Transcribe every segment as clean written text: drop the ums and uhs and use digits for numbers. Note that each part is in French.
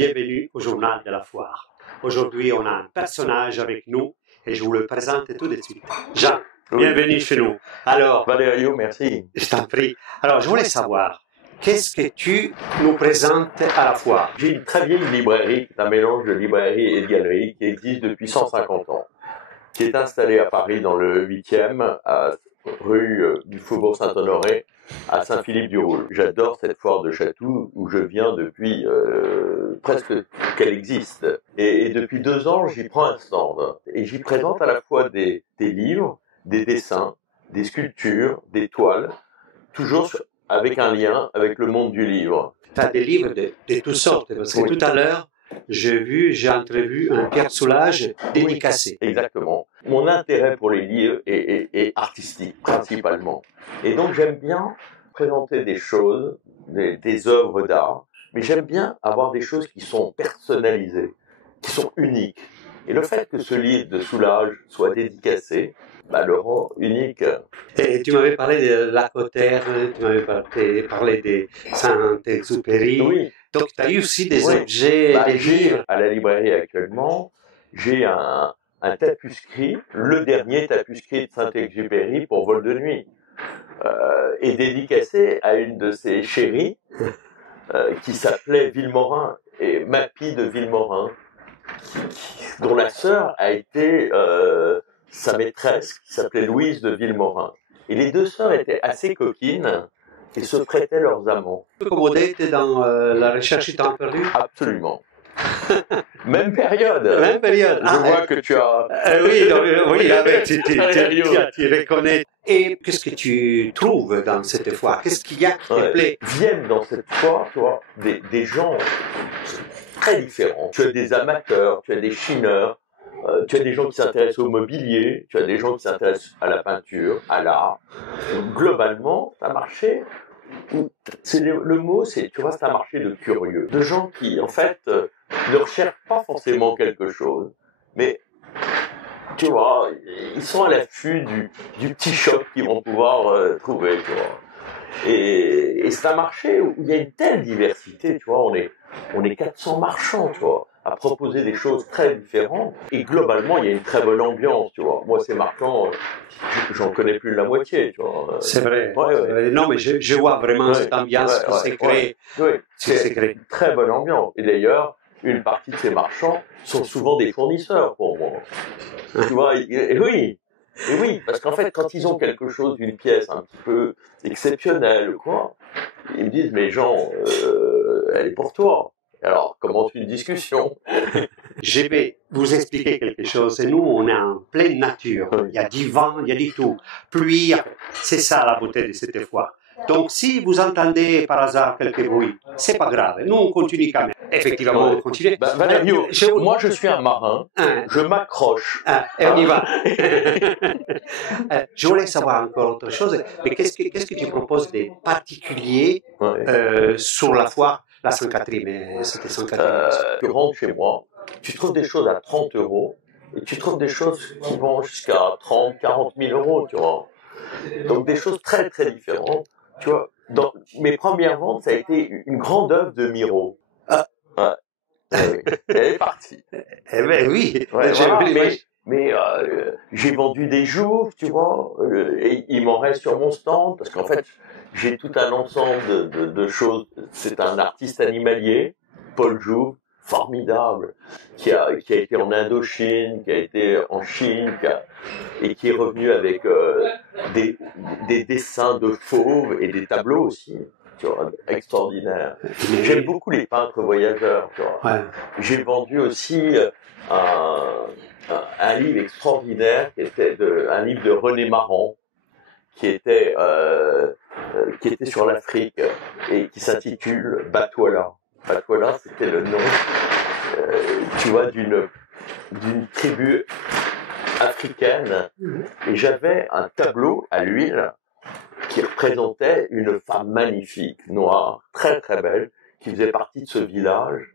Bienvenue au journal de la foire. Aujourd'hui, on a un personnage avec nous et je vous le présente tout de suite. Jean, bienvenue chez nous. Alors, Valerio, merci. Je t'en prie. Alors, je voulais savoir, qu'est-ce que tu nous présentes à la foire? J'ai une très vieille librairie, un mélange de librairie et de galerie qui existe depuis 150 ans, qui est installée à Paris dans le 8e, à rue du Faubourg Saint-Honoré, à Saint-Philippe-du-Roule. J'adore cette foire de Chatou où je viens depuis presque qu'elle existe. Et depuis 2 ans, j'y prends un stand. Et j'y présente à la fois des livres, des dessins, des sculptures, des toiles, toujours avec un lien avec le monde du livre. Tu as des livres de toutes sortes, parce que Oui. tout à l'heure, j'ai entrevu un Pierre Soulages dédicacé. Exactement. Mon intérêt pour les livres est artistique, principalement. Et donc j'aime bien présenter des choses, des œuvres d'art, mais j'aime bien avoir des choses qui sont personnalisées, qui sont uniques. Et le fait que ce livre de Soulages soit dédicacé, le rend unique. Et tu m'avais parlé de Lacoteur, tu m'avais parlé de Saint-Exupéry. Oui. Donc, tu as eu aussi des Oui. objets, des livres. À la librairie actuellement, j'ai un tapuscrit, le dernier tapuscrit de Saint-Exupéry pour Vol de nuit, et dédicacé à une de ses chéries qui s'appelait Villemorin, et Mappy de Villemorin, dont la sœur a été sa maîtresse, qui s'appelait Louise de Villemorin. Et les deux sœurs étaient assez coquines et se prêtaient leurs amants. Commodé était dans la recherche du temps perdu. Absolument. Même période. Même période. Je vois que tu as... oui, tu reconnais. Et qu'est-ce que tu trouves dans cette foire? Qu'est-ce qu'il y a qui te plaît? Viennent dans cette foire, tu vois, des gens très différents. Tu as des amateurs, tu as des chineurs, tu as des gens qui s'intéressent au mobilier, tu as des gens qui s'intéressent à la peinture, à l'art. Donc, globalement, c'est un marché où le mot, c'est, tu vois, c'est un marché de curieux, de gens qui, en fait, ne recherchent pas forcément quelque chose, mais tu vois, ils sont à l'affût du petit choc qu'ils vont pouvoir trouver, tu vois. Et c'est un marché où il y a une telle diversité, tu vois, on est 400 marchands, tu vois, à proposer des choses très différentes. Et globalement, il y a une très bonne ambiance, tu vois. Moi, ces marchands, j'en connais plus de la moitié, tu vois. C'est vrai. Ouais. Non, mais je vois vraiment cette ambiance qui s'est créée. Ouais. C'est une très bonne ambiance. Et d'ailleurs, une partie de ces marchands sont souvent des fournisseurs pour moi. Tu vois, oui, parce qu'en fait, quand ils ont quelque chose, une pièce un petit peu exceptionnelle, quoi, ils me disent, mais Jean, elle est pour toi. Alors, commence une discussion. Je vais vous expliquer quelque chose. Et nous, on est en pleine nature. Il y a du vent, il y a du tout. Pluie, c'est ça la beauté de cette foire. Donc, si vous entendez par hasard quelques bruits, c'est pas grave. Nous, on continue quand même. Effectivement, on continue. Valerio, moi, je suis un marin. Je m'accroche. Et on y va. Je voulais savoir encore autre chose. Mais qu'est-ce que tu proposes de particulier sur la foire, la Sainte-Catherine? C'était Sainte-Catherine. Tu rentres chez moi, tu trouves des choses à 30 € et tu trouves des choses qui vont jusqu'à 30, 40 000 €, tu vois. Donc des choses très très différentes. Tu vois, dans mes premières ventes, ça a été une grande œuvre de Miro. Elle est partie. Eh ben oui. Mais j'ai vendu des jouves, tu vois, et il m'en reste sur mon stand, parce qu'en fait, j'ai tout un ensemble de choses. C'est un artiste animalier, Paul Jouve, formidable, qui a été en Indochine, qui a été en Chine, et qui est revenu avec des dessins de fauves et des tableaux aussi, tu vois, extraordinaires. J'aime beaucoup les peintres voyageurs, tu vois. Ouais. J'ai vendu aussi un livre extraordinaire qui était un livre de René Maran, qui était sur l'Afrique et qui s'intitule Batouala. Batouala, c'était le nom, tu vois, d'une tribu africaine. Et j'avais un tableau à l'huile qui représentait une femme magnifique, noire, très très belle, qui faisait partie de ce village.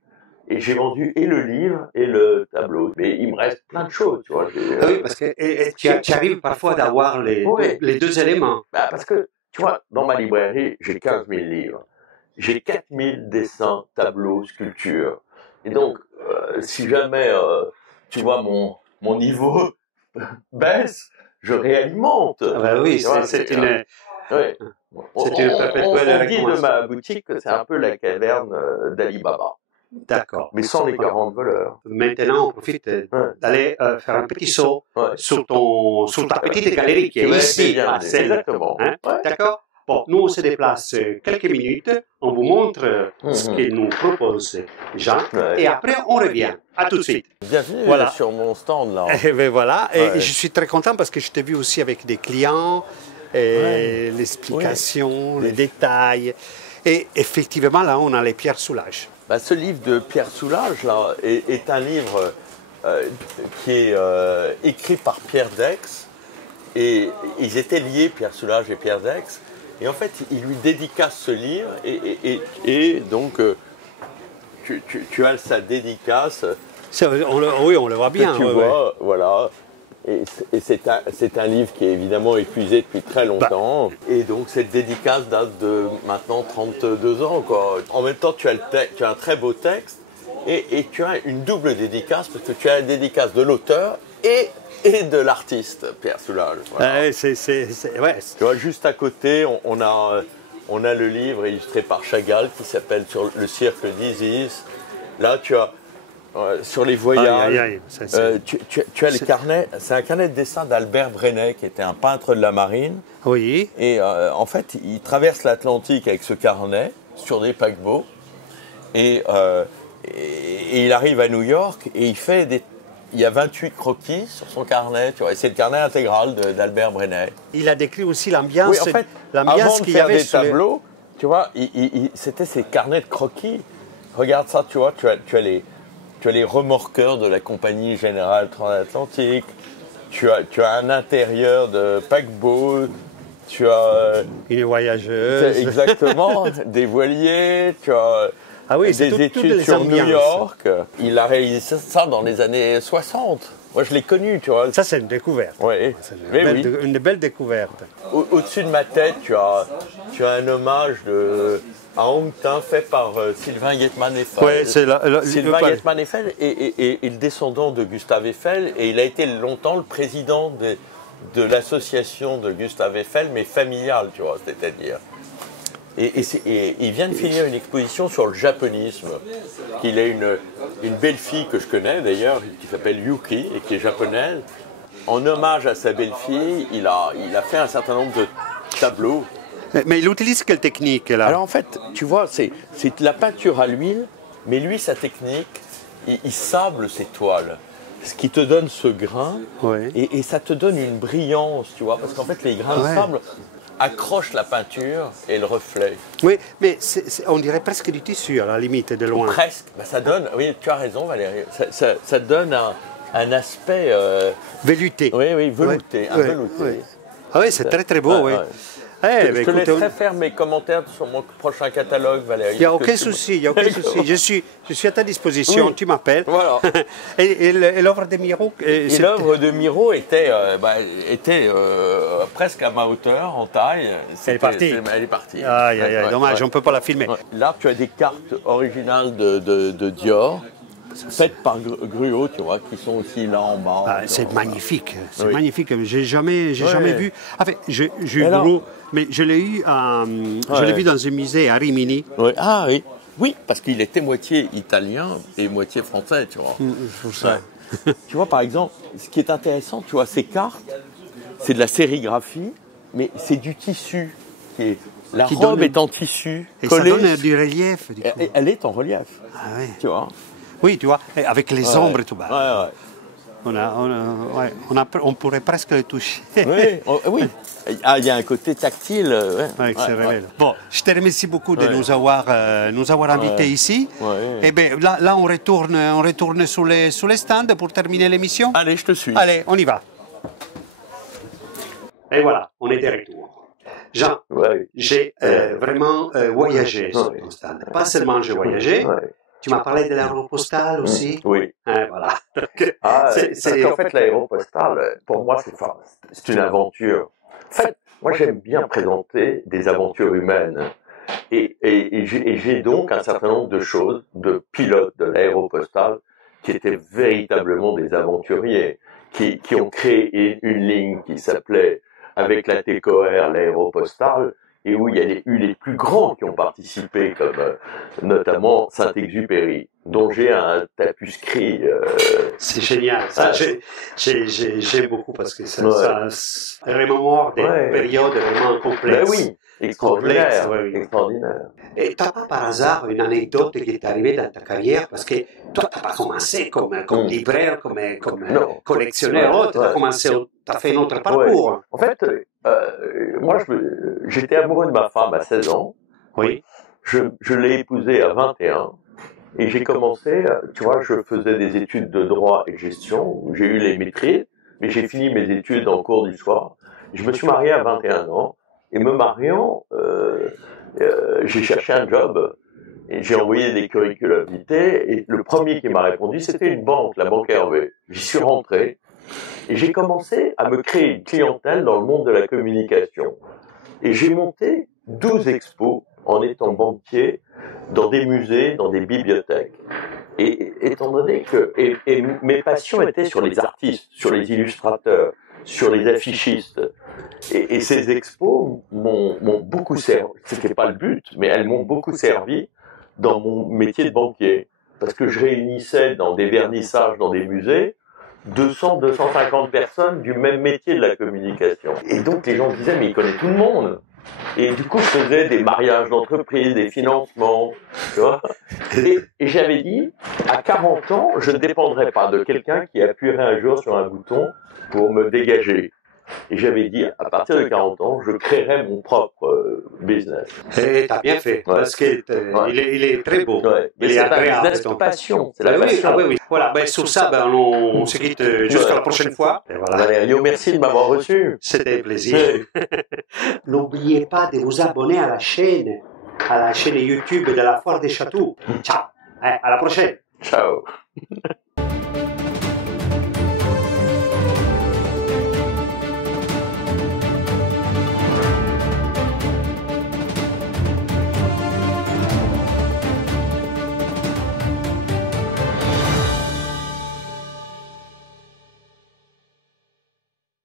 Et j'ai vendu et le livre et le tableau. Mais il me reste plein de choses, tu vois. Oui, parce que tu arrives parfois d'avoir les deux éléments. Parce que, tu vois, dans ma librairie, j'ai 15 000 livres. J'ai 4 000 dessins, tableaux, sculptures. Et donc, si jamais, tu vois, mon niveau baisse, je réalimente. Ah ben oui, c'est une... Ouais. C'est une perpétuelle On dit de ma boutique que c'est un peu la caverne d'Ali Baba. D'accord. Mais sans les 40 voleurs. Maintenant, on profite d'aller faire un petit saut sur ta petite galerie qui est ici, à Celle. Exactement. Hein? D'accord? Bon, nous, on se déplace quelques minutes, on vous montre ce qu'il nous propose Jean, et après, on revient. À tout de suite. Bienvenue sur mon stand, là. Et ben voilà, et je suis très content parce que je t'ai vu aussi avec des clients, et l'explication, les détails. Et effectivement, là, on a les Pierre Soulages. Bah, ce livre de Pierre Soulages là, est un livre qui est écrit par Pierre Dex. Et ils étaient liés, Pierre Soulages et Pierre Dex. Et en fait, il lui dédicace ce livre. Et donc, tu as sa dédicace. Oui, on le voit bien. Tu vois, voilà. Et c'est un livre qui est évidemment épuisé depuis très longtemps. Et donc cette dédicace date de maintenant 32 ans, quoi. En même temps, tu as un très beau texte et tu as une double dédicace parce que tu as la dédicace de l'auteur et de l'artiste, Pierre Soulages. Voilà. Tu vois, juste à côté, on a le livre illustré par Chagall qui s'appelle Sur le cirque d'Isis. Là, tu as... sur les voyages, tu as le carnet, c'est un carnet de dessin d'Albert Brenet, qui était un peintre de la marine. Oui. Et en fait, il traverse l'Atlantique avec ce carnet sur des paquebots. Et il arrive à New York et il y a 28 croquis sur son carnet. Tu vois, et c'est le carnet intégral d'Albert Brenet. Il a décrit aussi l'ambiance. Oui, en fait, avant de faire des tableaux, tu vois, c'était ces carnets de croquis. Regarde ça, tu vois, tu as les remorqueurs de la Compagnie Générale Transatlantique, tu as un intérieur de paquebot, tu as... Une voyageuse. Exactement, des voiliers, tu as des études sur New York. Il a réalisé ça dans les années 60. Moi, je l'ai connu, tu vois. Ça, c'est une découverte. Oui. Une belle découverte. Au-dessus de ma tête, tu as un hommage à Hong Tin fait par Sylvain Yettmann-Eiffel. Ouais, Sylvain Yettmann-Eiffel est le descendant de Gustave Eiffel et il a été longtemps le président de l'association de Gustave Eiffel, mais familiale, tu vois, c'est-à-dire. Et il vient de finir une exposition sur le japonisme. Il a une belle fille que je connais d'ailleurs, qui s'appelle Yuki et qui est japonaise. En hommage à sa belle-fille, il a fait un certain nombre de tableaux. Mais il utilise quelle technique là? Alors en fait, tu vois, c'est de la peinture à l'huile, mais lui, sa technique, il sable ses toiles. Ce qui te donne ce grain, et ça te donne une brillance, tu vois, parce qu'en fait, les grains de sable accrochent la peinture et le reflet. Oui, mais on dirait presque du tissu à la limite, de loin. Presque, ça donne, oui, tu as raison Valérie, ça donne un aspect... velouté. Oui, velouté, un velouté. Oui. Ah oui, c'est très très beau, oui. Je te laisserai faire mes commentaires sur mon prochain catalogue, Valérie. Il n'y a aucun souci, Je suis à ta disposition, tu m'appelles. Voilà. Et l'œuvre de Miro l'œuvre de Miro était presque à ma hauteur, en taille. Elle est partie. Elle est partie. Dommage, on ne peut pas la filmer. Là, tu as des cartes originales de Dior. Faites par Gruot, tu vois, qui sont aussi là en bas. C'est magnifique, magnifique. J'ai jamais vu. Enfin, j'ai eu Gruot, mais je l'ai eu, je l'ai vu dans un musée à Rimini. Ah oui, oui, parce qu'il était moitié italien et moitié français, tu vois. Ça. Tu vois, par exemple, ce qui est intéressant, tu vois, ces cartes, c'est de la sérigraphie, mais c'est du tissu. La robe est en tissu. Et collé. Ça donne du relief. Du coup. Elle est en relief. Ah oui. Tu vois. Oui, tu vois, avec les ombres et tout. Ouais. On pourrait presque le toucher. Oui. Ah, il y a un côté tactile. Bon, je te remercie beaucoup de nous avoir invités ici. Et bien là, on retourne sur les stands pour terminer l'émission. Allez, je te suis. Allez, on y va. Et voilà, on est de retour. Jean, j'ai vraiment voyagé sur ton stand. Pas seulement j'ai voyagé. Tu m'as parlé de l'aéropostale aussi. Oui. Voilà. Parce qu'en fait, l'aéropostale, pour moi, c'est une aventure. En fait, moi, j'aime bien présenter des aventures humaines. Et j'ai donc un certain nombre de choses, de pilotes de l'aéropostale, qui étaient véritablement des aventuriers, qui ont créé une ligne qui s'appelait, avec la TCOR, l'aéropostale, et où il y a eu les plus grands qui ont participé, comme notamment Saint-Exupéry, dont j'ai un tapuscrit. C'est génial. Ça, j'aime beaucoup parce que ça remémore des périodes vraiment complexes. Ben oui, extraordinaire. Oui. Extraordinaire. Et t'as pas par hasard une anecdote qui est arrivée dans ta carrière, parce que toi t'as pas commencé comme libraire, comme collectionneur, t'as fait un autre parcours. Ouais. En fait, moi j'étais amoureux de ma femme à 16 ans. Oui. Je l'ai épousée à 21. Et j'ai commencé, tu vois, je faisais des études de droit et de gestion, où j'ai eu les maîtrises, mais j'ai fini mes études en cours du soir. Je me suis marié à 21 ans, et me mariant, j'ai cherché un job, et j'ai envoyé des curricula vitae, et le premier qui m'a répondu, c'était une banque, la banque Hervé. J'y suis rentré, et j'ai commencé à me créer une clientèle dans le monde de la communication. Et j'ai monté 12 expos en étant banquier, dans des musées, dans des bibliothèques. Et étant donné que mes passions étaient sur les artistes, sur les illustrateurs, sur les affichistes, et ces expos m'ont beaucoup servi. C'était pas le but, mais elles m'ont beaucoup servi dans mon métier de banquier, parce que je réunissais dans des vernissages, dans des musées, 200, 250 personnes du même métier de la communication. Et donc les gens disaient, mais il connaît tout le monde. Et du coup, je faisais des mariages d'entreprise, des financements, tu vois. Et j'avais dit, à 40 ans, je ne dépendrai pas de quelqu'un qui appuierait un jour sur un bouton pour me dégager. Et j'avais dit, à partir de 40 ans, je créerai mon propre business. Et t'as bien fait, parce qu'il est très beau. Mais c'est un business de passion. C'est la passion. Oui. Voilà, sur ça, on se quitte jusqu'à la prochaine fois. Et voilà. Valerio, merci de m'avoir reçu. C'était un plaisir. N'oubliez pas de vous abonner à la chaîne YouTube de la Foire des Châteaux. Ciao, à la prochaine. Ciao.